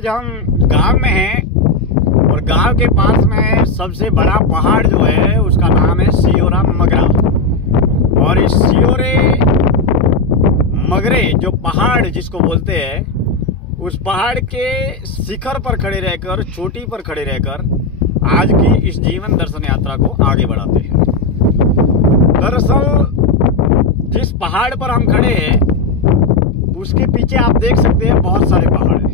आज हम गांव में हैं और गांव के पास में सबसे बड़ा पहाड़ जो है उसका नाम है सियोरा मगरा। और इस सियोरे मगरे जो पहाड़ जिसको बोलते हैं, उस पहाड़ के शिखर पर खड़े रहकर, चोटी पर खड़े रहकर आज की इस जीवन दर्शन यात्रा को आगे बढ़ाते हैं। दरअसल जिस पहाड़ पर हम खड़े हैं उसके पीछे आप देख सकते हैं बहुत सारे पहाड़ हैं।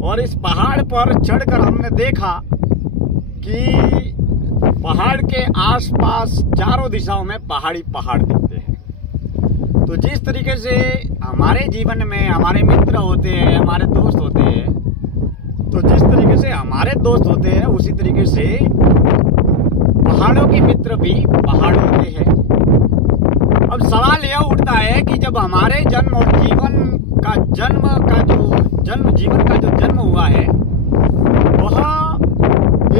और इस पहाड़ पर चढ़कर हमने देखा कि पहाड़ के आसपास चारों दिशाओं में पहाड़ी पहाड़ दिखते हैं। तो जिस तरीके से हमारे जीवन में हमारे मित्र होते हैं, हमारे दोस्त होते हैं, तो जिस तरीके से हमारे दोस्त होते हैं उसी तरीके से पहाड़ों के मित्र भी पहाड़ होते हैं। अब सवाल यह उठता है कि जब हमारे जन्म और जीवन का जन्म हुआ है, वह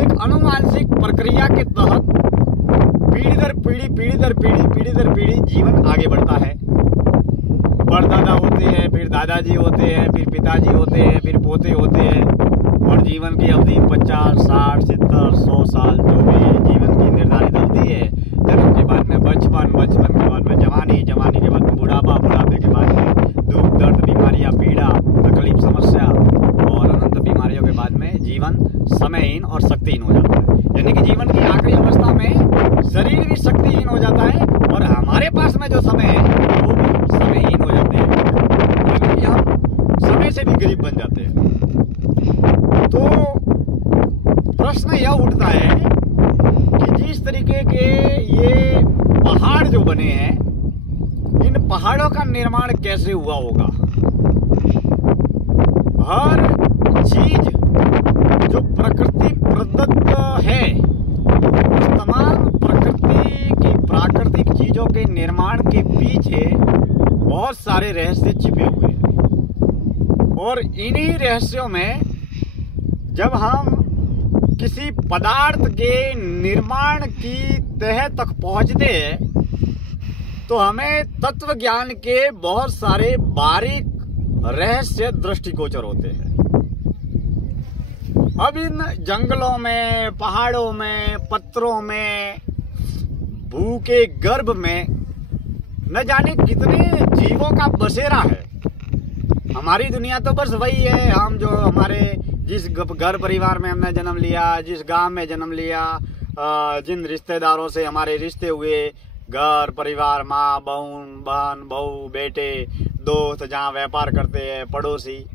एक अनुवांशिक प्रक्रिया के तहत पीढ़ी दर पीढ़ी जीवन आगे बढ़ता है। परदादा होते हैं, फिर दादाजी होते हैं, फिर पिताजी होते हैं, फिर पोते होते हैं, और जीवन की अवधि 50, 60, 70, 100 साल जो भी जीवन की निर्धारित अवधि है। जन्म के बाद में बचपन के बाद में जवानी के बाद में बुढ़ापा, बुढ़ापे के बाद में दुख, दर्द, बीमारियां, पीड़ा, तकलीफ, समस्या और अनंत बीमारियों के बाद में जीवन समयहीन और शक्तिहीन हो जाता है। यानी कि जीवन की आखिरी अवस्था में शरीर भी शक्तिहीन हो जाता है और हमारे पास में जो समय है वो भी समयहीन हो जाते हैं, क्योंकि हम समय से भी गरीब बन जाते हैं। तो प्रश्न यह उठता है कि जिस तरीके के ये पहाड़ जो बने हैं, इन पहाड़ों का निर्माण कैसे हुआ होगा। हर चीज जो प्रकृति प्रदत्त है, उस तमाम प्रकृति की प्राकृतिक चीजों के निर्माण के पीछे बहुत सारे रहस्य छिपे हुए हैं। और इन्हीं रहस्यों में जब हम किसी पदार्थ के निर्माण की तह तक पहुंचते हैं तो हमें तत्व ज्ञान के बहुत सारे बारीक रहस्य दृष्टिगोचर होते हैं। अब इन जंगलों में, पहाड़ों में, पत्थरों में, भू के गर्भ में न जाने कितने जीवों का बसेरा है। हमारी दुनिया तो बस वही है, हम जो हमारे जिस घर परिवार में हमने जन्म लिया, जिस गांव में जन्म लिया, जिन रिश्तेदारों से हमारे रिश्ते हुए, घर परिवार, माँ, बहन, बहू, बेटे, दोस्त, जहाँ व्यापार करते हैं, पड़ोसी।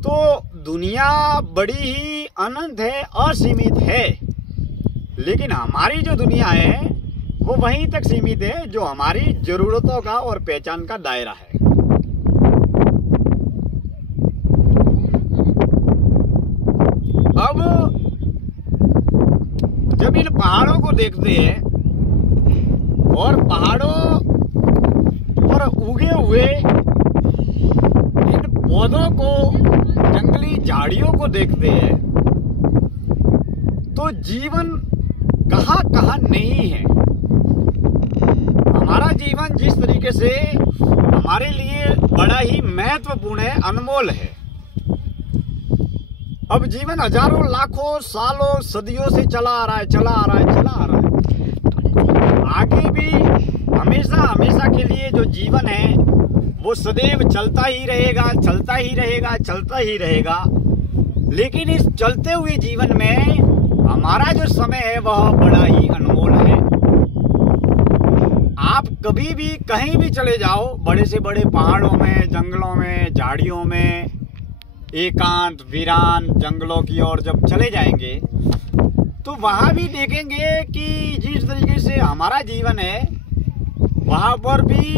तो दुनिया बड़ी ही अनंत है, असीमित है। लेकिन हमारी जो दुनिया है वो वहीं तक सीमित है जो हमारी जरूरतों का और पहचान का दायरा है। अब जब इन पहाड़ों को देखते हैं और पहाड़ों पर उगे हुए इन पौधों को, जंगली झाड़ियों को देखते हैं, तो जीवन कहाँ नहीं है। हमारा जीवन जिस तरीके से हमारे लिए बड़ा ही महत्वपूर्ण है, अनमोल है। अब जीवन हजारों, लाखों, सालों, सदियों से चला आ रहा है। आगे भी हमेशा के लिए जो जीवन है वो सदैव चलता ही रहेगा। लेकिन इस चलते हुए जीवन में हमारा जो समय है वह बड़ा ही अनमोल है। आप कभी भी कहीं भी चले जाओ, बड़े से बड़े पहाड़ों में, जंगलों में, झाड़ियों में, एकांत वीरान जंगलों की ओर जब चले जाएंगे तो वहां भी देखेंगे कि जिस तरीके से हमारा जीवन है वहां पर भी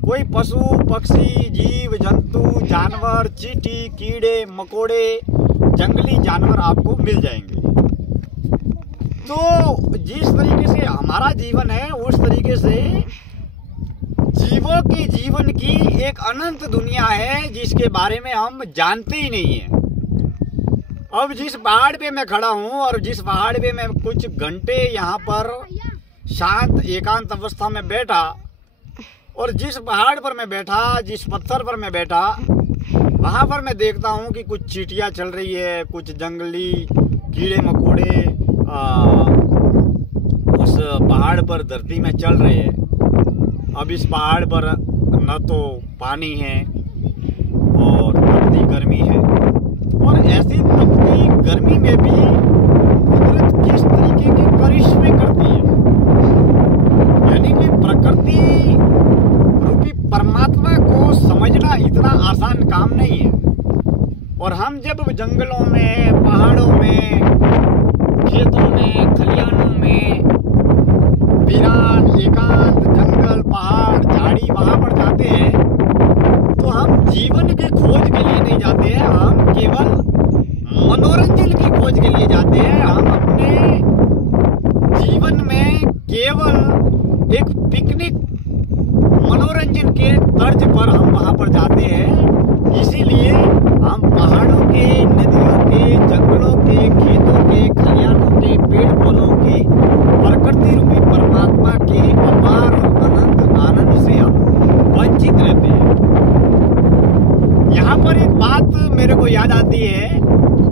कोई पशु, पक्षी, जीव जंतु, जानवर, चींटी, कीड़े मकोड़े, जंगली जानवर आपको मिल जाएंगे। तो जिस तरीके से हमारा जीवन है उस तरीके से जीवों के जीवन की एक अनंत दुनिया है जिसके बारे में हम जानते ही नहीं है। अब जिस पहाड़ पे मैं खड़ा हूँ और जिस पहाड़ पे मैं कुछ घंटे यहाँ पर शांत एकांत अवस्था में बैठा, और जिस पहाड़ पर मैं बैठा, जिस पत्थर पर मैं बैठा, वहां पर मैं देखता हूं कि कुछ चींटियां चल रही है, कुछ जंगली कीड़े मकोड़े उस पहाड़ पर धरती में चल रहे हैं। अब इस पहाड़ पर न तो पानी है और तपती गर्मी है, और ऐसी तपती गर्मी में भी कुदरत किस तरीके के करिश्मे करती है। यानी कि प्रकृति रूपी परमात्मा को समझना इतना आसान काम नहीं है। और हम जब जंगलों में, पहाड़ों में, खेतों में, खलिहानों में, वीरान एकांत जंगल, पहाड़, झाड़ी वहां पर जाते हैं, तो हम जीवन की खोज के लिए नहीं जाते हैं, हम केवल मनोरंजन की खोज के लिए जाते हैं। हम अपने जीवन में केवल एक पिकनिक मनोरंजन के तर्ज पर हम वहां पर जाते हैं। इसीलिए हम पहाड़ों के, नदियों के, जंगलों के, खेतों के, खलिहानों के, पेड़ पौधों के, प्रकृति रूपी परमात्मा के अपार अनंत आनंद से हम वंचित रहते हैं। यहाँ पर एक बात मेरे को याद आती है,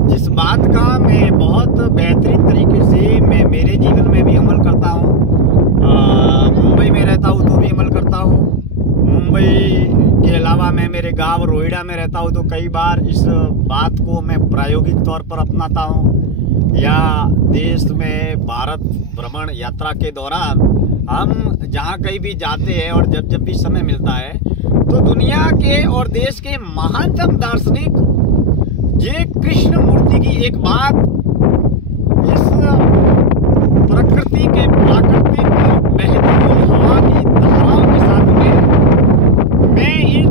जिस बात का मैं बहुत बेहतरीन तरीके से मैं मेरे जीवन में भी अमल करता हूँ। मुंबई में रहता हूँ तो भी अमल करता हूँ। मुंबई के अलावा मैं मेरे गांव रोहिड़ा में रहता हूँ, तो कई बार इस बात को मैं प्रायोगिक तौर पर अपनाता हूँ। या देश में भारत भ्रमण यात्रा के दौरान हम जहाँ कहीं भी जाते हैं और जब भी समय मिलता है, तो दुनिया के और देश के महानतम दार्शनिक ये कृष्णमूर्ति की एक बात, इस प्रकृति के प्राकृतिक बहती हवा की धाराओं के साथ में मैं इन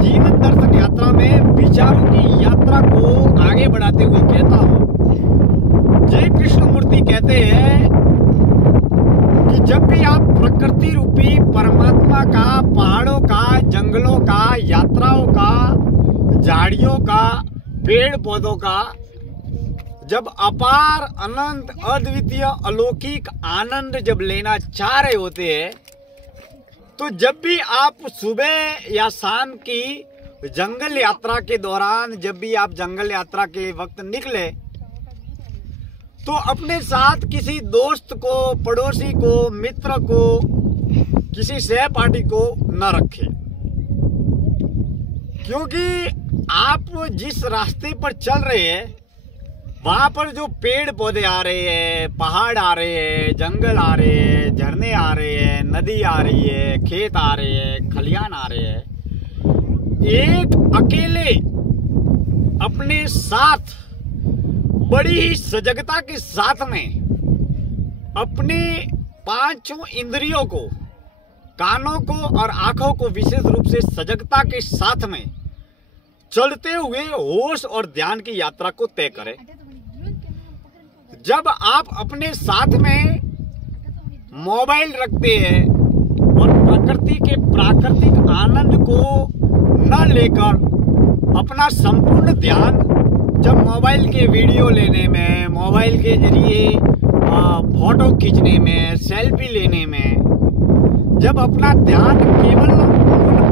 जीवन दर्शन यात्रा में विचारों की यात्रा को आगे बढ़ाते हुए कहता हूँ। जय कृष्णमूर्ति कहते हैं कि जब भी आप प्रकृति रूपी परमात्मा का, पहाड़ों का, जंगलों का, यात्राओं का, झाड़ियों का, पेड़ पौधों का जब अपार अनंत अद्वितीय अलौकिक आनंद जब लेना चाह रहे होते हैं, तो जब भी आप सुबह या शाम की जंगल यात्रा के दौरान, जब भी आप जंगल यात्रा के वक्त निकले, तो अपने साथ किसी दोस्त को, पड़ोसी को, मित्र को, किसी सहपाठी को न रखें। क्योंकि आप जिस रास्ते पर चल रहे हैं, वहां पर जो पेड़ पौधे आ रहे हैं, पहाड़ आ रहे हैं, जंगल आ रहे हैं, झरने आ रहे हैं, नदी आ रही है, खेत आ रहे हैं, खलिहान आ रहे हैं, एक अकेले अपने साथ बड़ी ही सजगता के साथ में अपने पांचों इंद्रियों को, कानों को और आंखों को विशेष रूप से सजगता के साथ में चलते हुए होश और ध्यान की यात्रा को तय करें। जब आप अपने साथ में मोबाइल रखते हैं और प्रकृति के प्राकृतिक आनंद को न लेकर अपना संपूर्ण ध्यान जब मोबाइल के वीडियो लेने में, मोबाइल के जरिए फोटो खींचने में, सेल्फी लेने में, जब अपना ध्यान केवल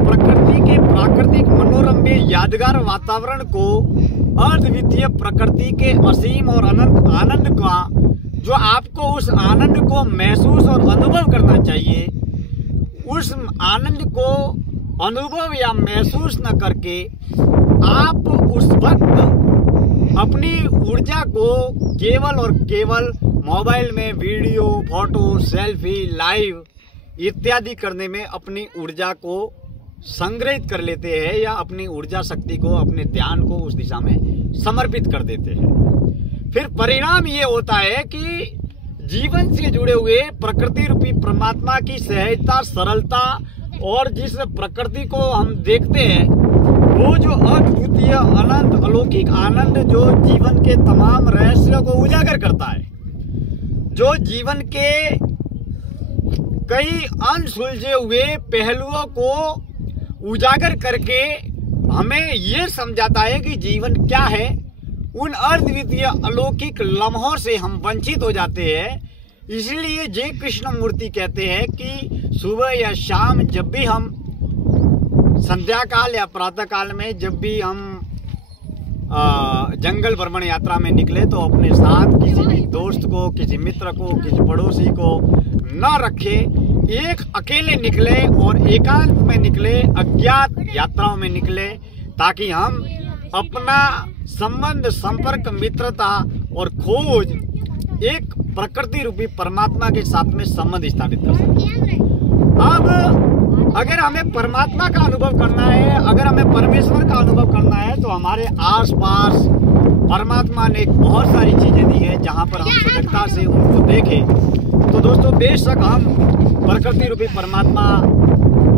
प्रकृति के प्राकृतिक मनोरम्य यादगार वातावरण को, अद्वितीय प्रकृति के असीम और अनंत आनंद का, जो आपको उस आनंद को महसूस और अनुभव करना चाहिए, उस आनंद को अनुभव या महसूस न करके आप उस वक्त अपनी ऊर्जा को केवल और केवल मोबाइल में वीडियो, फोटो, सेल्फी, लाइव इत्यादि करने में अपनी ऊर्जा को संग्रहित कर लेते हैं, या अपनी ऊर्जा शक्ति को, अपने ध्यान को उस दिशा में समर्पित कर देते हैं। फिर परिणाम ये होता है कि जीवन से जुड़े हुए प्रकृति रूपी परमात्मा की सहजता, सरलता और जिस प्रकृति को हम देखते हैं, वो जो अद्वितीय अनंत अलौकिक आनंद जो जीवन के तमाम रहस्यों को उजागर करता है, जो जीवन के कई अनसुलझे हुए पहलुओं को उजागर करके हमें ये समझाता है कि जीवन क्या है, उन अद्वितीय अलौकिक लम्हों से हम वंचित हो जाते हैं। इसलिए जय कृष्णमूर्ति कहते हैं कि सुबह या शाम जब भी हम संध्या काल या प्रातः काल में जब भी हम जंगल भ्रमण यात्रा में निकले तो अपने साथ किसी भी दोस्त को, किसी मित्र को, किसी पड़ोसी को न रखे। एक अकेले निकले और एकांत में निकले, अज्ञात यात्राओं में निकले, ताकि हम अपना संबंध, संपर्क, मित्रता और खोज एक प्रकृति रूपी परमात्मा के साथ में संबंध स्थापित कर सकें। अब अगर हमें परमात्मा का अनुभव करना है, अगर हमें परमेश्वर का अनुभव करना है, तो हमारे आसपास परमात्मा ने बहुत सारी चीजें दी है जहां पर हम सजगता से उनको देखें। तो दोस्तों, बेशक हम प्रकृति रूपी परमात्मा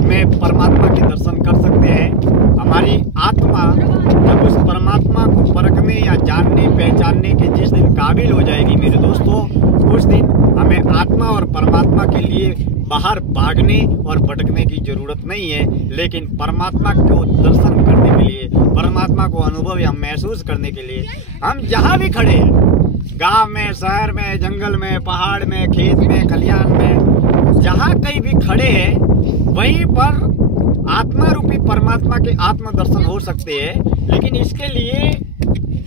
में परमात्मा के दर्शन कर सकते हैं। हमारी आत्मा जब उस परमात्मा को परखने या जानने, पहचानने के जिस दिन काबिल हो जाएगी मेरे दोस्तों, उस दिन हमें आत्मा और परमात्मा के लिए बाहर भागने और भटकने की जरूरत नहीं है। लेकिन परमात्मा को दर्शन करने के लिए, परमात्मा को अनुभव या महसूस करने के लिए हम जहाँ भी खड़े हैं, गांव में, शहर में, जंगल में, पहाड़ में, खेत में, खलिहान में, जहाँ कहीं भी खड़े हैं, वहीं पर आत्मा रूपी परमात्मा के आत्म दर्शन हो सकते हैं। लेकिन इसके लिए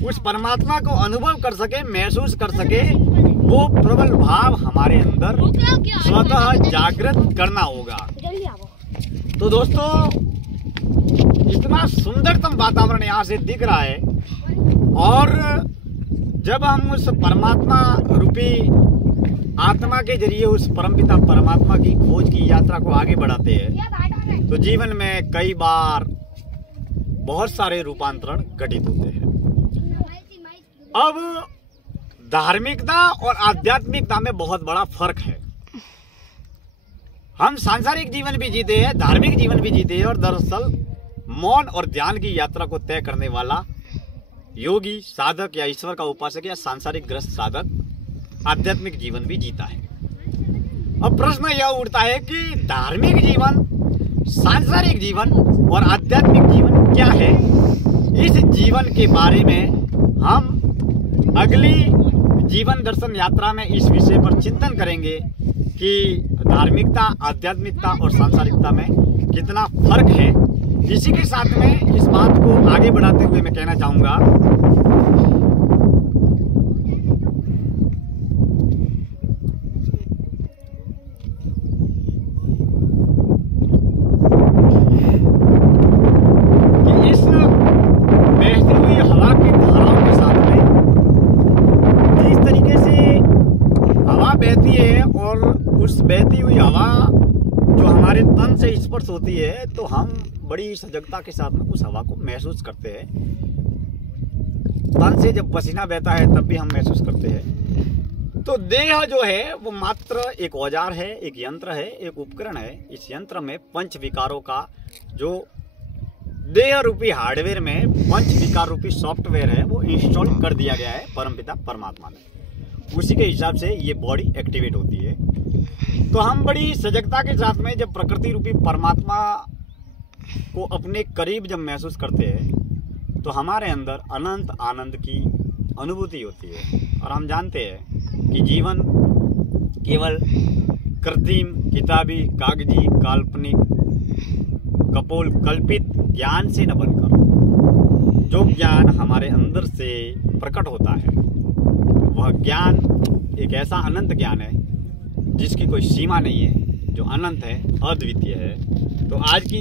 उस परमात्मा को अनुभव कर सके, महसूस कर सके, वो प्रबल भाव हमारे अंदर स्वतः जागृत करना होगा। तो दोस्तों, इतना सुंदरतम वातावरण यहाँ से दिख रहा है, और जब हम उस परमात्मा रूपी आत्मा के जरिए उस परमपिता परमात्मा की खोज की यात्रा को आगे बढ़ाते हैं, तो जीवन में कई बार बहुत सारे रूपांतरण घटित होते हैं। अब धार्मिकता और आध्यात्मिकता में बहुत बड़ा फर्क है। हम सांसारिक जीवन भी जीते हैं, धार्मिक जीवन भी जीते हैं, और दरअसल मौन और ध्यान की यात्रा को तय करने वाला योगी, साधक या ईश्वर का उपासक या सांसारिक ग्रस्त साधक आध्यात्मिक जीवन भी जीता है। अब प्रश्न यह उठता है कि धार्मिक जीवन, सांसारिक जीवन और आध्यात्मिक जीवन क्या है। इस जीवन के बारे में हम अगली जीवन दर्शन यात्रा में इस विषय पर चिंतन करेंगे कि धार्मिकता, आध्यात्मिकता और सांसारिकता में कितना फर्क है। इसी के साथ में इस बात को आगे बढ़ाते हुए मैं कहना चाहूंगा कि इस बहती हुई हवा की धाराओं के साथ में जिस तरीके से हवा बहती है, और उस बहती हुई हवा जो हमारे तन से स्पर्श होती है, तो हम बड़ी सजगता के साथ में उस हवा को महसूस करते हैं। तन से जब पसीना बहता है तब भी हम महसूस करते हैं। तो देह जो है वो मात्र एक औजार है, एक यंत्र है, एक उपकरण है। इस यंत्र में पंच विकारों का जो देह रूपी हार्डवेयर में पंच विकार रूपी सॉफ्टवेयर है वो इंस्टॉल कर दिया गया है परमपिता परमात्मा ने। उसी के हिसाब से ये बॉडी एक्टिवेट होती है। तो हम बड़ी सजगता के साथ में जब प्रकृति रूपी परमात्मा को अपने करीब जब महसूस करते हैं, तो हमारे अंदर अनंत आनंद की अनुभूति होती है। और हम जानते हैं कि जीवन केवल कृत्रिम, किताबी, कागजी, काल्पनिक, कपोल कल्पित ज्ञान से न बनकर जो ज्ञान हमारे अंदर से प्रकट होता है, वह ज्ञान एक ऐसा अनंत ज्ञान है जिसकी कोई सीमा नहीं है, जो अनंत है, अद्वितीय है। तो आज की